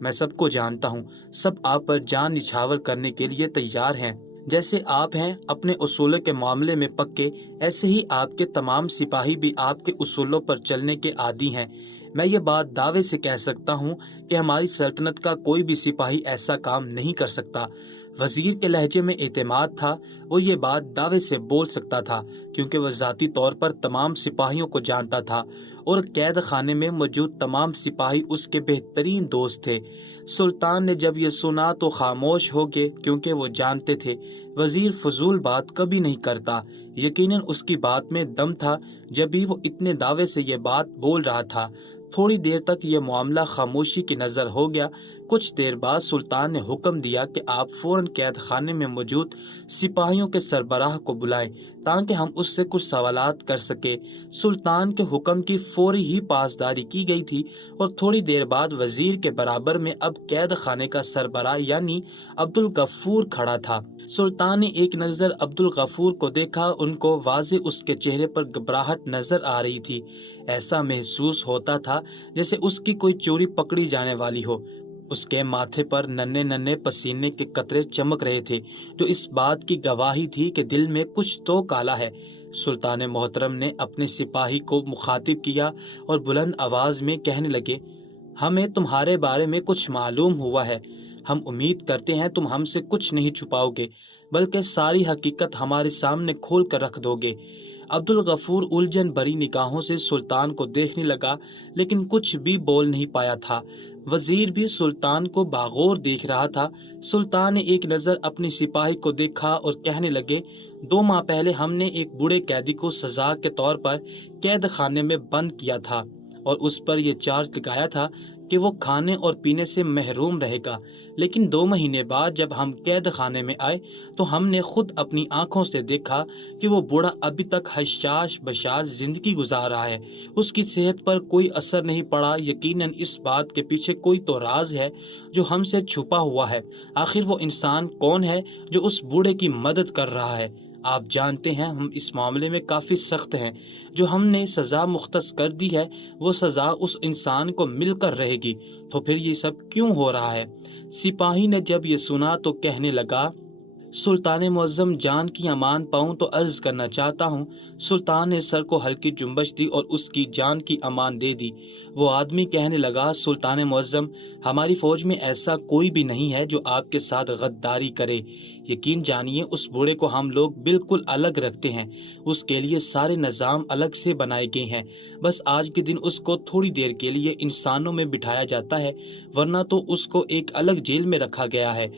میں سب کو جانتا ہوں، سب آپ پر جان نچھاور کرنے کے لیے تیار ہیں۔ جیسے آپ ہیں اپنے اصولوں کے معاملے میں پکے، ایسے ہی آپ کے تمام سپاہی بھی آپ کے اصولوں پر چلنے کے عادی ہیں۔ میں یہ بات دعوے سے کہہ سکتا ہوں کہ ہماری سلطنت کا کوئی بھی سپاہی ایسا کام نہیں کر سکتا۔ وزیر کے لہجے میں اعتماد تھا، وہ یہ بات دعوے سے بول سکتا تھا کیونکہ وہ ذاتی طور پر تمام سپاہیوں کو جانتا تھا اور قید خانے میں موجود تمام سپاہی اس کے بہترین دوست تھے۔ سلطان نے جب یہ سنا تو خاموش ہو گئے کیونکہ وہ جانتے تھے وزیر فضول بات کبھی نہیں کرتا۔ یقیناً اس کی بات میں دم تھا جبھی وہ اتنے دعوے سے یہ بات بول رہا تھا۔ تھوڑی دیر تک یہ معاملہ خاموشی کی نظر ہو گیا۔ کچھ دیر بعد سلطان نے حکم دیا کہ آپ فوراً قید خانے میں موجود سپاہیوں کے سربراہ کو بلائیں تاکہ ہم اس سے کچھ سوالات کر سکیں۔ سلطان کے حکم کی فوری ہی پاسداری کی گئی تھی اور تھوڑی دیر بعد وزیر کے برابر میں اب قید خانے کا سربراہ یعنی عبدالغفور کھڑا تھا۔ سلطان نے ایک نظر عبدالغفور کو دیکھا، ان کو واضح اس کے چہرے پر گھبراہٹ نظر آ رہی تھی۔ ایسا محسوس ہوتا تھا جیسے اس کی کوئی چوری پکڑی جانے والی ہو۔ اس کے ماتھے پر ننھے ننھے پسینے کے قطرے چمک رہے تھے جو اس بات کی گواہی تھی کہ دل میں کچھ تو کالا ہے۔ سلطان محترم نے اپنے سپاہی کو مخاطب کیا اور بلند آواز میں کہنے لگے، ہمیں تمہارے بارے میں کچھ معلوم ہوا ہے۔ ہم امید کرتے ہیں تم ہم سے کچھ نہیں چھپاؤ گے بلکہ ساری حقیقت ہمارے سامنے کھول کر رکھ دو گے۔ عبدالغفور الجھن بھری نگاہوں سے سلطان کو دیکھنے لگا لیکن کچھ بھی بول نہیں پایا تھا۔ وزیر بھی سلطان کو باغور دیکھ رہا تھا۔ سلطان نے ایک نظر اپنے سپاہی کو دیکھا اور کہنے لگے، 2 ماہ پہلے ہم نے ایک بوڑھے قیدی کو سزا کے طور پر قید خانے میں بند کیا تھا اور اس پر یہ چارج لگایا تھا کہ وہ کھانے اور پینے سے محروم رہے گا، لیکن 2 مہینے بعد جب ہم قید خانے میں آئے تو ہم نے خود اپنی آنکھوں سے دیکھا کہ وہ بوڑھا ابھی تک حشاش بشاش زندگی گزار رہا ہے۔ اس کی صحت پر کوئی اثر نہیں پڑا۔ یقیناً اس بات کے پیچھے کوئی تو راز ہے جو ہم سے چھپا ہوا ہے۔ آخر وہ انسان کون ہے جو اس بوڑھے کی مدد کر رہا ہے؟ آپ جانتے ہیں ہم اس معاملے میں کافی سخت ہیں۔ جو ہم نے سزا مختص کر دی ہے وہ سزا اس انسان کو مل کر رہے گی، تو پھر یہ سب کیوں ہو رہا ہے؟ سپاہی نے جب یہ سنا تو کہنے لگا، سلطان معظم جان کی امان پاؤں تو عرض کرنا چاہتا ہوں۔ سلطان نے سر کو ہلکی جنبش دی اور اس کی جان کی امان دے دی۔ وہ آدمی کہنے لگا، سلطان معظم ہماری فوج میں ایسا کوئی بھی نہیں ہے جو آپ کے ساتھ غداری کرے۔ یقین جانیے اس بوڑھے کو ہم لوگ بالکل الگ رکھتے ہیں، اس کے لیے سارے نظام الگ سے بنائے گئے ہیں، بس آج کے دن اس کو تھوڑی دیر کے لیے انسانوں میں بٹھایا جاتا ہے ورنہ تو اس کو ایک الگ جیل میں رکھا گیا ہے۔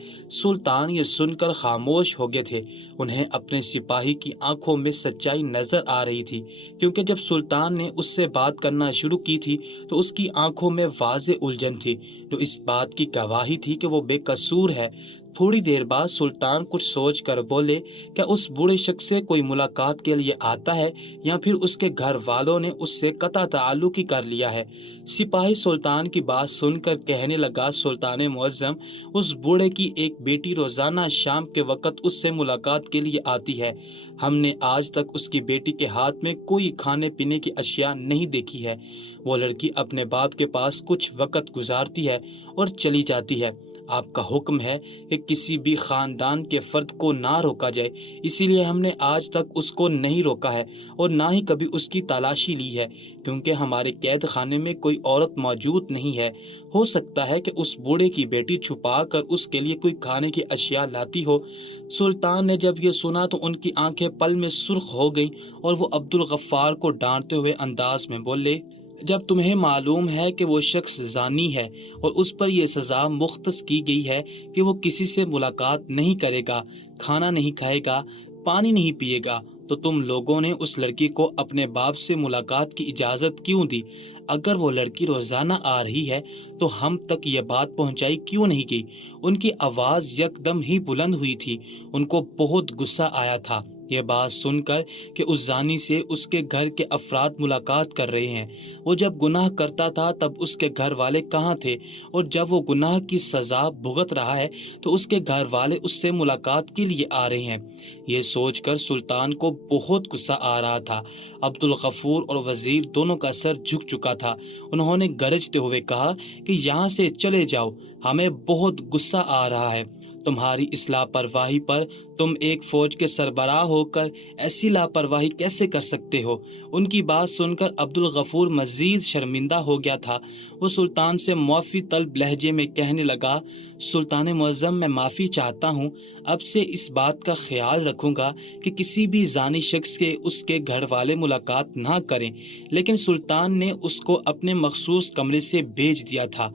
سلطان یہ سن کر خاموش ہو گئے تھے۔ انہیں اپنے سپاہی کی آنکھوں میں سچائی نظر آ رہی تھی کیونکہ جب سلطان نے اس سے بات کرنا شروع کی تھی تو اس کی آنکھوں میں واضح الجھن تھی جو اس بات کی گواہی تھی کہ وہ بے قصور ہے۔ تھوڑی دیر بعد سلطان کچھ سوچ کر بولے، کیا اس بوڑھے شخص سے کوئی ملاقات کے لیے آتا ہے یا پھر اس کے گھر والوں نے اس سے قطع تعلق ہی کر لیا ہے؟ سپاہی سلطان کی بات سن کر کہنے لگا، سلطان معظم اس بوڑھے کی ایک بیٹی روزانہ شام کے وقت اس سے ملاقات کے لیے آتی ہے۔ ہم نے آج تک اس کی بیٹی کے ہاتھ میں کوئی کھانے پینے کی اشیاء نہیں دیکھی ہے۔ وہ لڑکی اپنے باپ کے پاس کچھ وقت گزارتی ہے اور چلی جاتی ہے۔ آپ کا حکم ہے کہ کسی بھی خاندان کے فرد کو نہ روکا جائے، اسی لیے ہم نے آج تک اس کو نہیں روکا ہے اور نہ ہی کبھی اس کی تلاشی لی ہے، کیونکہ ہمارے قید خانے میں کوئی عورت موجود نہیں ہے۔ ہو سکتا ہے کہ اس بوڑھے کی بیٹی چھپا کر اس کے لیے کوئی کھانے کی اشیاء لاتی ہو۔ سلطان نے جب یہ سنا تو ان کی آنکھیں پل میں سرخ ہو گئیں اور وہ عبدالغفار کو ڈانٹتے ہوئے انداز میں بولے، جب تمہیں معلوم ہے کہ وہ شخص زانی ہے اور اس پر یہ سزا مختص کی گئی ہے کہ وہ کسی سے ملاقات نہیں کرے گا، کھانا نہیں کھائے گا، پانی نہیں پیے گا، تو تم لوگوں نے اس لڑکی کو اپنے باپ سے ملاقات کی اجازت کیوں دی؟ اگر وہ لڑکی روزانہ آ رہی ہے تو ہم تک یہ بات پہنچائی کیوں نہیں گئی؟ ان کی آواز یکدم ہی بلند ہوئی تھی۔ ان کو بہت غصہ آیا تھا۔ یہ بات سن کر کہ اس زانی سے اس کے گھر کے افراد ملاقات کر رہے ہیں، وہ جب گناہ کرتا تھا تب اس کے گھر والے کہاں تھے، اور جب وہ گناہ کی سزا بھگت رہا ہے تو اس کے گھر والے اس سے ملاقات کے لیے آ رہے ہیں۔ یہ سوچ کر سلطان کو بہت غصہ آ رہا تھا۔ عبدالغفور اور وزیر دونوں کا سر جھک چکا تھا۔ انہوں نے گرجتے ہوئے کہا کہ یہاں سے چلے جاؤ، ہمیں بہت غصہ آ رہا ہے۔ تمہاری اس لاپرواہی پر تم ایک فوج کے سربراہ ہو کر ایسی لاپرواہی کیسے کر سکتے ہو؟ ان کی بات سن کر عبدالغفور مزید شرمندہ ہو گیا تھا۔ وہ سلطان سے معافی طلب لہجے میں کہنے لگا، سلطان معظم، میں معافی چاہتا ہوں، اب سے اس بات کا خیال رکھوں گا کہ کسی بھی زانی شخص کے اس کے گھر والے ملاقات نہ کریں، لیکن سلطان نے اس کو اپنے مخصوص کمرے سے بھیج دیا تھا۔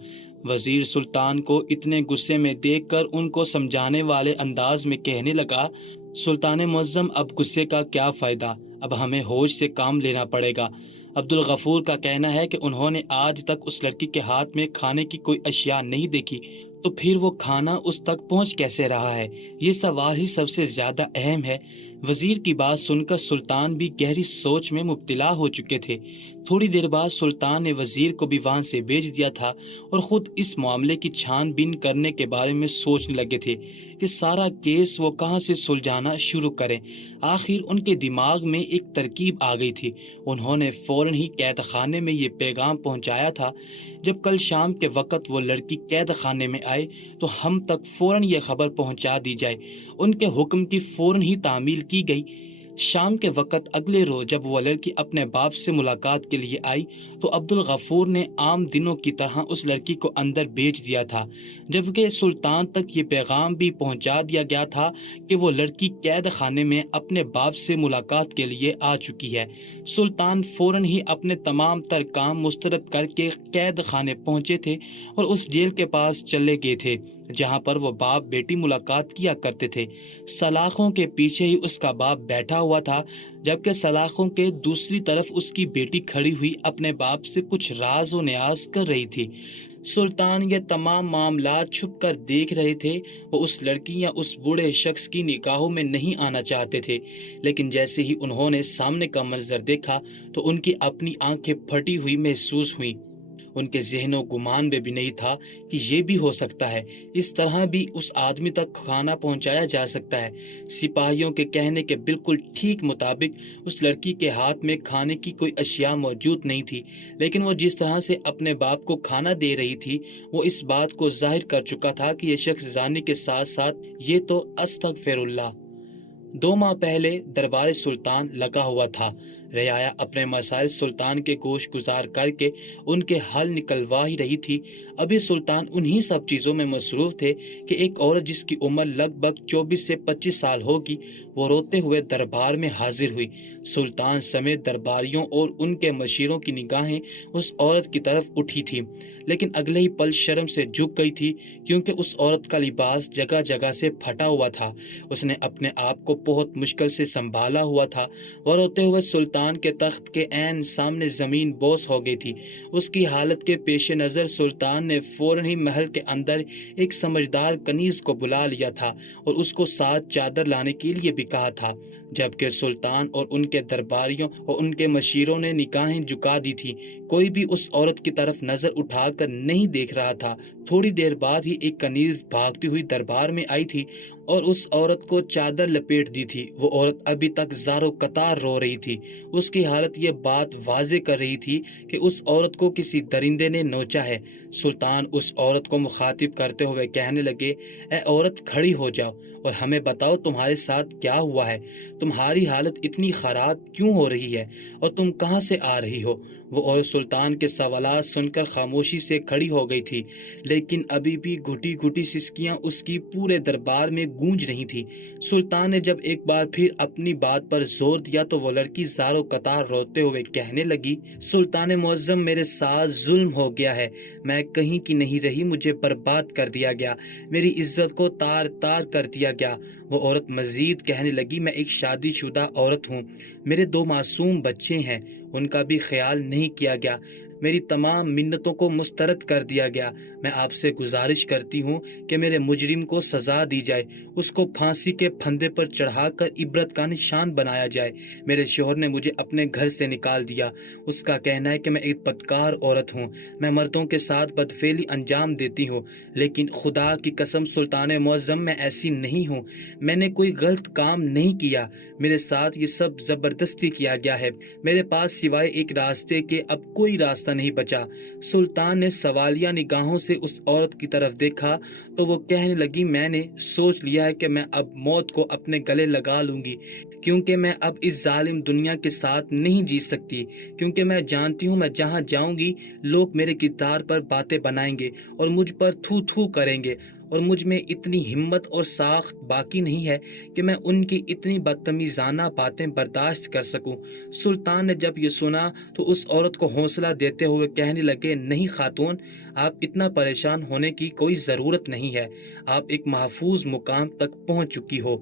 وزیر سلطان کو اتنے غصے میں دیکھ کر ان کو سمجھانے والے انداز میں کہنے لگا، سلطان معظم، اب غصے کا کیا فائدہ، اب ہمیں ہوش سے کام لینا پڑے گا۔ عبدالغفور کا کہنا ہے کہ انہوں نے آج تک اس لڑکی کے ہاتھ میں کھانے کی کوئی اشیاء نہیں دیکھی، تو پھر وہ کھانا اس تک پہنچ کیسے رہا ہے؟ یہ سوال ہی سب سے زیادہ اہم ہے۔ وزیر کی بات سن کر سلطان بھی گہری سوچ میں مبتلا ہو چکے تھے۔ تھوڑی دیر بعد سلطان نے وزیر کو بھی وہاں سے بھیج دیا تھا اور خود اس معاملے کی چھان بین کرنے کے بارے میں سوچنے لگے تھے کہ سارا کیس وہ کہاں سے سلجھانا شروع کریں۔ آخر ان کے دماغ میں ایک ترکیب آ گئی تھی۔ انہوں نے فوراً ہی قید خانے میں یہ پیغام پہنچایا تھا، جب کل شام کے وقت وہ لڑکی قید خانے میں آئے تو ہم تک فوراً یہ خبر پہنچا دی جائے۔ ان کے حکم کی فوراً ہی تعمیل کی گئی۔ شام کے وقت اگلے روز جب وہ لڑکی اپنے باپ سے ملاقات کے لیے آئی تو عبدالغفور نے عام دنوں کی طرح اس لڑکی کو اندر بھیج دیا تھا، جبکہ سلطان تک یہ پیغام بھی پہنچا دیا گیا تھا کہ وہ لڑکی قید خانے میں اپنے باپ سے ملاقات کے لیے آ چکی ہے۔ سلطان فوراً ہی اپنے تمام تر کام مسترد کر کے قید خانے پہنچے تھے اور اس جیل کے پاس چلے گئے تھے جہاں پر وہ باپ بیٹی ملاقات کیا کرتے تھے۔ سلاخوں کے پیچھے ہی اس کا باپ بیٹھا ہوا تھا، جبکہ سلاخوں کے دوسری طرف اس کی بیٹی کھڑی ہوئی اپنے باپ سے کچھ راز و نیاز کر رہی تھی۔ سلطان یہ تمام معاملات چھپ کر دیکھ رہے تھے۔ وہ اس لڑکی یا اس بوڑھے شخص کی نگاہوں میں نہیں آنا چاہتے تھے، لیکن جیسے ہی انہوں نے سامنے کا منظر دیکھا تو ان کی اپنی آنکھیں پھٹی ہوئی محسوس ہوئیں۔ ان کے ذہن و گمان میں بھی نہیں تھا کہ یہ بھی ہو سکتا ہے، اس طرح بھی اس آدمی تک کھانا پہنچایا جا سکتا ہے۔ سپاہیوں کے کہنے کے بالکل ٹھیک مطابق اس لڑکی کے ہاتھ میں کھانے کی کوئی اشیاء موجود نہیں تھی، لیکن وہ جس طرح سے اپنے باپ کو کھانا دے رہی تھی وہ اس بات کو ظاہر کر چکا تھا کہ یہ شخص زانی کے ساتھ ساتھ یہ تو استغفر اللہ 2 ماہ پہلے دربار سلطان لگا ہوا تھا۔ رعایا اپنے مسائل سلطان کے گوش گزار کر کے ان کے حل نکلوا ہی رہی تھی۔ ابھی سلطان انہی سب چیزوں میں مصروف تھے کہ ایک عورت جس کی عمر لگ بھگ 24 سے 25 سال ہوگی، وہ روتے ہوئے دربار میں حاضر ہوئی۔ سلطان سمیت درباریوں اور ان کے مشیروں کی نگاہیں اس عورت کی طرف اٹھی تھی، لیکن اگلے ہی پل شرم سے جھک گئی تھی، کیونکہ اس عورت کا لباس جگہ جگہ سے پھٹا ہوا تھا۔ اس نے اپنے آپ کو بہت مشکل سے سنبھالا ہوا تھا۔ وہ روتے ہوئے سلطان کے تخت کے عین سامنے زمین بوس ہو گئی تھی۔ اس کی حالت کے پیش نظر سلطان نے فوراً ہی محل کے اندر ایک سمجھدار کنیز کو بلا لیا تھا اور اس کو ساتھ چادر لانے کے لیے بھی کہا تھا، جبکہ سلطان اور ان کے درباریوں اور ان کے مشیروں نے نگاہیں جھکا دی تھی۔ کوئی بھی اس عورت کی طرف نظر اٹھا کر نہیں دیکھ رہا تھا۔ تھوڑی دیر بعد ہی ایک کنیز بھاگتی ہوئی دربار میں آئی تھی اور اس عورت کو چادر لپیٹ دی تھی۔ وہ عورت ابھی تک زارو قطار رو رہی تھی۔ اس کی حالت یہ بات واضح کر رہی تھی کہ اس عورت کو کسی درندے نے نوچا ہے۔ سلطان اس عورت کو مخاطب کرتے ہوئے کہنے لگے، اے عورت، کھڑی ہو جاؤ اور ہمیں بتاؤ تمہارے ساتھ کیا ہوا ہے، تمہاری حالت اتنی خراب کیوں ہو رہی ہے اور تم کہاں سے آ رہی ہو؟ وہ عورت سلطان کے سوالات سن کر خاموشی سے کھڑی ہو گئی تھی، لیکن ابھی بھی گھٹی گھٹی سسکیاں اس کی پورے دربار میں گونج رہی تھی۔ سلطان نے جب ایک بار پھر اپنی بات پر زور دیا تو وہ لڑکی زارو قطار روتے ہوئے کہنے لگی، سلطان معظم، میرے ساتھ ظلم ہو گیا ہے، میں کہیں کی نہیں رہی، مجھے برباد کر دیا گیا، میری عزت کو تار تار کر دیا گیا۔ وہ عورت مزید کہنے لگی، میں ایک شادی شدہ عورت ہوں، میرے 2 معصوم بچے ہیں، ان کا بھی خیال نہیں کیا گیا، میری تمام منتوں کو مسترد کر دیا گیا۔ میں آپ سے گزارش کرتی ہوں کہ میرے مجرم کو سزا دی جائے، اس کو پھانسی کے پھندے پر چڑھا کر عبرت کا نشان بنایا جائے۔ میرے شوہر نے مجھے اپنے گھر سے نکال دیا۔ اس کا کہنا ہے کہ میں ایک بدکار عورت ہوں، میں مردوں کے ساتھ بدفعلی انجام دیتی ہوں، لیکن خدا کی قسم سلطان معظم میں ایسی نہیں ہوں۔ میں نے کوئی غلط کام نہیں کیا، میرے ساتھ یہ سب زبردستی کیا گیا ہے۔ میرے پاس سوائے ایک راستے کے اب کوئی راستہ نہیں بچا۔ سلطان نے سوالیہ نگاہوں سے اس عورت کی طرف دیکھا تو وہ کہنے لگی، میں نے سوچ لیا ہے کہ میں اب موت کو اپنے گلے لگا لوں گی، کیونکہ میں اب اس ظالم دنیا کے ساتھ نہیں جی سکتی، کیونکہ میں جانتی ہوں میں جہاں جاؤں گی لوگ میرے کردار پر باتیں بنائیں گے اور مجھ پر تھو تھو کریں گے، اور مجھ میں اتنی ہمت اور ساخت باقی نہیں ہے کہ میں ان کی اتنی بدتمیزانہ باتیں برداشت کر سکوں۔ سلطان نے جب یہ سنا تو اس عورت کو حوصلہ دیتے ہوئے کہنے لگے، نہیں خاتون، آپ اتنا پریشان ہونے کی کوئی ضرورت نہیں ہے، آپ ایک محفوظ مقام تک پہنچ چکی ہو۔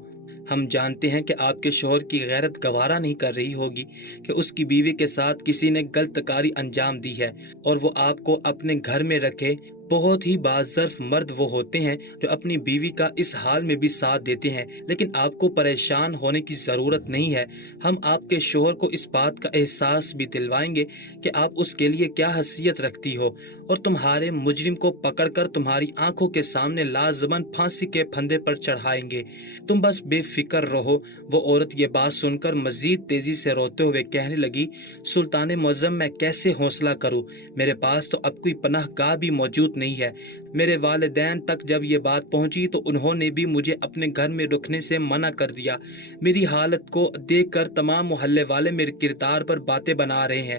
ہم جانتے ہیں کہ آپ کے شوہر کی غیرت گوارا نہیں کر رہی ہوگی کہ اس کی بیوی کے ساتھ کسی نے غلط کاری انجام دی ہے اور وہ آپ کو اپنے گھر میں رکھے۔ بہت ہی باظرف مرد وہ ہوتے ہیں جو اپنی بیوی کا اس حال میں بھی ساتھ دیتے ہیں، لیکن آپ کو پریشان ہونے کی ضرورت نہیں ہے۔ ہم آپ کے شوہر کو اس بات کا احساس بھی دلوائیں گے کہ آپ اس کے لیے کیا حیثیت رکھتی ہو، اور تمہارے مجرم کو پکڑ کر تمہاری آنکھوں کے سامنے لازماً پھانسی کے پھندے پر چڑھائیں گے۔ تم بس بے فکر رہو۔ وہ عورت یہ بات سن کر مزید تیزی سے روتے ہوئے کہنے لگی، سلطان معظم، میں کیسے حوصلہ کروں؟ میرے پاس تو اب کوئی پناہ گاہ بھی موجود نہیں ہے۔ میرے والدین تک جب یہ بات پہنچی تو انہوں نے بھی مجھے اپنے گھر میں رکنے سے منع کر دیا۔ میری حالت کو دیکھ کر تمام محلے والے میرے کردار پر باتیں بنا رہے ہیں۔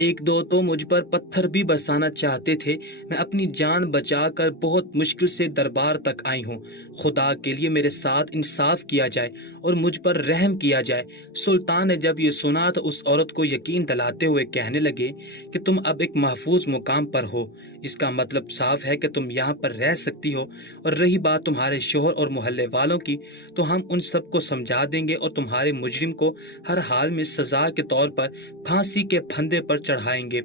ایک دو تو مجھ پر پتھر بھی برسانا چاہتے تھے۔ میں اپنی جان بچا کر بہت مشکل سے دربار تک آئی ہوں۔ خدا کے لیے میرے ساتھ انصاف کیا جائے اور مجھ پر رحم کیا جائے۔ سلطان نے جب یہ سنا تو اس عورت کو یقین دلاتے ہوئے کہنے لگے کہ تم اب ایک محفوظ مقام پر ہو، اس کا مطلب صاف ہے کہ تم یہاں پر رہ سکتی ہو، اور رہی بات تمہارے شوہر اور محلے والوں کی تو ہم ان سب کو سمجھا دیں گے اور تمہارے مجرم کو ہر حال میں سزا کے طور پر پھانسی کے پھندے پر چڑھائیں گے۔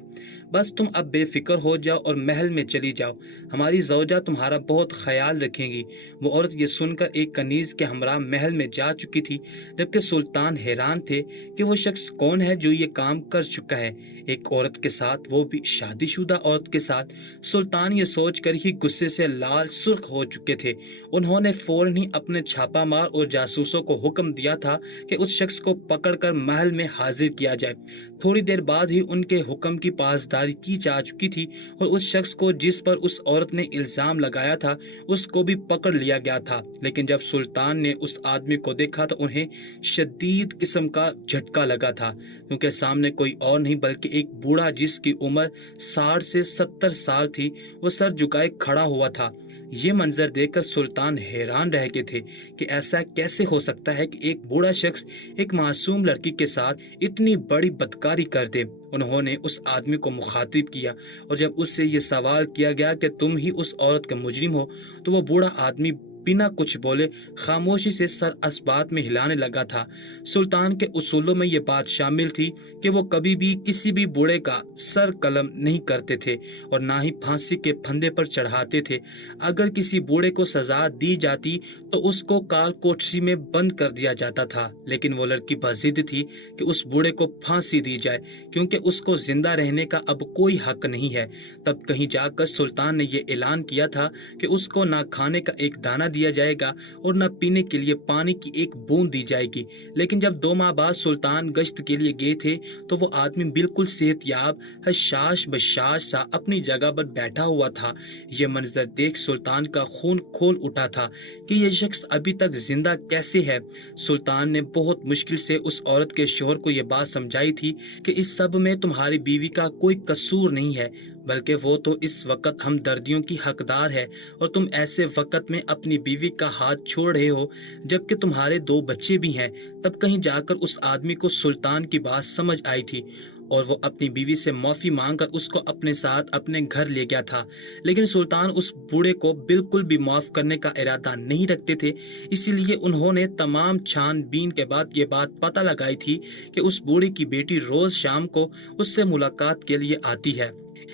بس تم اب بے فکر ہو جاؤ اور محل میں چلی جاؤ، ہماری زوجہ تمہارا بہت خیال رکھیں گی۔ وہ عورت یہ سن کر ایک کنیز کے ہمراہ محل میں جا چکی تھی، جبکہ سلطان حیران تھے کہ وہ شخص کون ہے جو یہ کام کر چکا ہے، ایک عورت کے ساتھ، وہ بھی شادی شدہ عورت کے ساتھ۔ سلطان یہ سوچ کر ہی غصے سے لال سرخ ہو چکے تھے۔ انہوں نے فوراً ہی اپنے چھاپا مار اور جاسوسوں کو حکم دیا تھا کہ اس شخص کو پکڑ کر محل میں حاضر کیا جائے۔ تھوڑی دیر بعد ہی ان کے حکم کی پاسداری کی جا چکی تھی اور اس شخص کو جس پر اس عورت نے الزام لگایا تھا اس کو بھی پکڑ لیا گیا تھا۔ لیکن جب سلطان نے اس آدمی کو دیکھا تو انہیں شدید قسم کا جھٹکا لگا تھا، کیونکہ سامنے کوئی اور نہیں بلکہ ایک بوڑھا جس کی عمر 60 سے 70 سال تھی، وہ سر جھکائے کھڑا ہوا تھا۔ یہ منظر دیکھ کر سلطان حیران رہ گئے تھے کہ ایسا کیسے ہو سکتا ہے کہ ایک بوڑھا شخص ایک معصوم لڑکی کے ساتھ اتنی بڑی بدکاری کر دے۔ انہوں نے اس آدمی کو مخاطب کیا اور جب اس سے یہ سوال کیا گیا کہ تم ہی اس عورت کے مجرم ہو تو وہ بوڑھا آدمی بنا کچھ بولے خاموشی سے سر اس بات میں ہلانے لگا تھا۔ سلطان کے اصولوں میں یہ بات شامل تھی کہ وہ کبھی بھی کسی بھی بوڑھے کا سر قلم نہیں کرتے تھے اور نہ ہی پھانسی کے پھندے پر چڑھاتے تھے۔ اگر کسی بوڑھے کو سزا دی جاتی تو اس کو کال کوٹری میں بند کر دیا جاتا تھا، لیکن وہ لڑکی بضد تھی کہ اس بوڑھے کو پھانسی دی جائے کیونکہ اس کو زندہ رہنے کا اب کوئی حق نہیں ہے۔ تب کہیں جا کر سلطان نے یہ اعلان کیا تھا کہ اس کو نہ کھانے کا ایک دانہ دیا جائے گا اور نہ پینے کے لیے پانی کی ایک بوند دی جائے گی۔ لیکن جب 2 ماہ بعد سلطان گشت کے لیے گئے تھے تو وہ آدمی بالکل صحت یاب حشاش بشاش سا اپنی جگہ پر بیٹھا ہوا تھا۔ یہ منظر دیکھ سلطان کا خون کھول اٹھا تھا کہ یہ شخص ابھی تک زندہ کیسے ہے۔ سلطان نے بہت مشکل سے اس عورت کے شوہر کو یہ بات سمجھائی تھی کہ اس سب میں تمہاری بیوی کا کوئی قصور نہیں ہے، بلکہ وہ تو اس وقت ہمدردیوں کی حقدار ہے، اور تم ایسے وقت میں اپنی بیوی کا ہاتھ چھوڑ رہے ہو جبکہ تمہارے 2 بچے بھی ہیں۔ تب کہیں جا کر اس آدمی کو سلطان کی بات سمجھ آئی تھی اور وہ اپنی بیوی سے معافی مانگ کر اس کو اپنے ساتھ اپنے گھر لے گیا تھا۔ لیکن سلطان اس بوڑھے کو بالکل بھی معاف کرنے کا ارادہ نہیں رکھتے تھے، اسی لیے انہوں نے تمام چھان بین کے بعد یہ بات پتہ لگائی تھی کہ اس بوڑھے کی بیٹی روز شام کو اس سے ملاقات کے لیے آتی ہے۔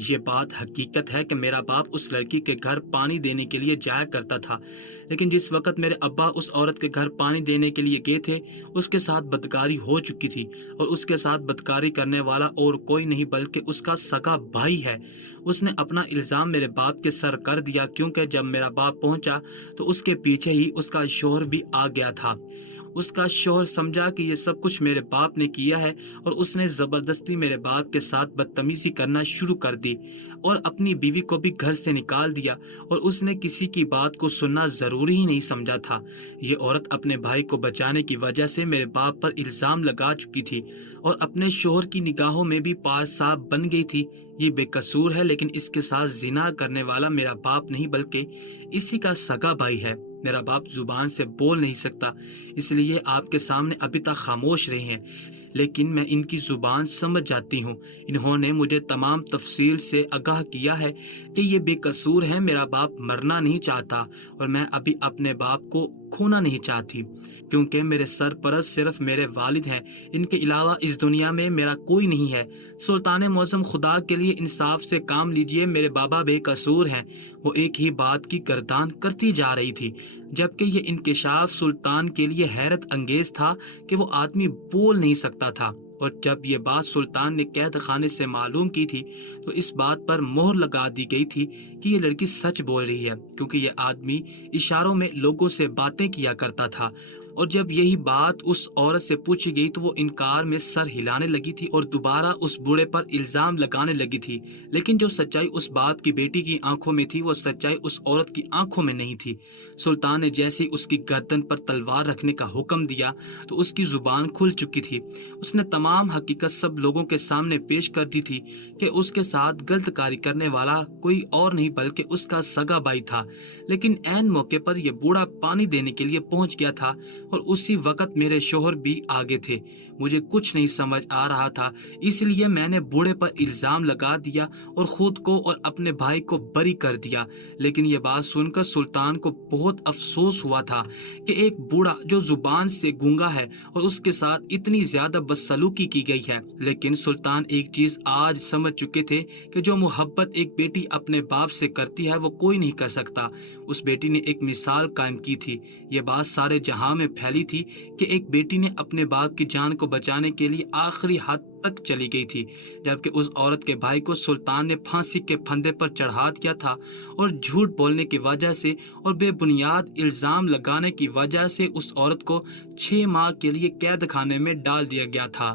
یہ بات حقیقت ہے کہ میرا باپ اس لڑکی کے گھر پانی دینے کے لیے جایا کرتا تھا، لیکن جس وقت میرے ابا اس عورت کے گھر پانی دینے کے لیے گئے تھے اس کے ساتھ بدکاری ہو چکی تھی، اور اس کے ساتھ بدکاری کرنے والا اور کوئی نہیں بلکہ اس کا سگا بھائی ہے۔ اس نے اپنا الزام میرے باپ کے سر کر دیا، کیونکہ جب میرا باپ پہنچا تو اس کے پیچھے ہی اس کا شوہر بھی آ گیا تھا۔ اس کا شوہر سمجھا کہ یہ سب کچھ میرے باپ نے کیا ہے، اور اس نے زبردستی میرے باپ کے ساتھ بدتمیزی کرنا شروع کر دی اور اپنی بیوی کو بھی گھر سے نکال دیا، اور اس نے کسی کی بات کو سننا ضروری ہی نہیں سمجھا تھا۔ یہ عورت اپنے بھائی کو بچانے کی وجہ سے میرے باپ پر الزام لگا چکی تھی اور اپنے شوہر کی نگاہوں میں بھی پاک صاف بن گئی تھی۔ یہ بے قصور ہے، لیکن اس کے ساتھ زنا کرنے والا میرا باپ نہیں بلکہ اسی کا سگا بھائی ہے۔ میرا باپ زبان سے بول نہیں سکتا، اس لیے آپ کے سامنے ابھی تک خاموش رہے ہیں، لیکن میں ان کی زبان سمجھ جاتی ہوں۔ انہوں نے مجھے تمام تفصیل سے آگاہ کیا ہے کہ یہ بے قصور ہے۔ میرا باپ مرنا نہیں چاہتا اور میں ابھی اپنے باپ کو کھونا نہیں چاہتی، کیونکہ میرے سرپرست صرف میرے والد ہیں، ان کے علاوہ اس دنیا میں میرا کوئی نہیں ہے۔ سلطان معظم، خدا کے لیے انصاف سے کام لیجئے، میرے بابا بے قصور ہیں۔ وہ ایک ہی بات کی گردان کرتی جا رہی تھی، جبکہ یہ انکشاف سلطان کے لیے حیرت انگیز تھا کہ وہ آدمی بول نہیں سکتا تھا، اور جب یہ بات سلطان نے قید خانے سے معلوم کی تھی تو اس بات پر مہر لگا دی گئی تھی کہ یہ لڑکی سچ بول رہی ہے، کیونکہ یہ آدمی اشاروں میں لوگوں سے باتیں کیا کرتا تھا، اور جب یہی بات اس عورت سے پوچھی گئی تو وہ انکار میں سر ہلانے لگی تھی اور دوبارہ اس بوڑھے پر الزام لگانے لگی تھی۔ لیکن جو سچائی اس باپ کی بیٹی کی آنکھوں میں تھی وہ سچائی اس عورت کی آنکھوں میں نہیں تھی۔ سلطان نے جیسے اس کی گردن پر تلوار رکھنے کا حکم دیا تو اس کی زبان کھل چکی تھی۔ اس نے تمام حقیقت سب لوگوں کے سامنے پیش کر دی تھی کہ اس کے ساتھ غلط کاری کرنے والا کوئی اور نہیں بلکہ اس کا سگا بھائی تھا، لیکن عین موقع پر یہ بوڑھا پانی دینے کے لیے پہنچ گیا تھا، اور اسی وقت میرے شوہر بھی آگے تھے۔ مجھے کچھ نہیں سمجھ آ رہا تھا، اس لیے میں نے بوڑھے پر الزام لگا دیا اور خود کو اور اپنے بھائی کو بری کر دیا۔ لیکن یہ بات سن کر سلطان کو بہت افسوس ہوا تھا کہ ایک بوڑھا جو زبان سے گونگا ہے اور اس کے ساتھ اتنی زیادہ بدسلوکی کی گئی ہے۔ لیکن سلطان ایک چیز آج سمجھ چکے تھے کہ جو محبت ایک بیٹی اپنے باپ سے کرتی ہے وہ کوئی نہیں کر سکتا۔ اس بیٹی نے ایک مثال قائم کی تھی، یہ بات سارے جہاں میں پھیلی تھی کہ ایک بیٹی نے اپنے باپ کی جان کو بچانے کے لیے آخری حد تک چلی گئی تھی، جبکہ اس عورت کے بھائی کو سلطان نے پھانسی کے پھندے پر چڑھا دیا تھا، اور جھوٹ بولنے کی وجہ سے اور بے بنیاد الزام لگانے کی وجہ سے اس عورت کو 6 ماہ کے لیے قید خانے میں ڈال دیا گیا تھا۔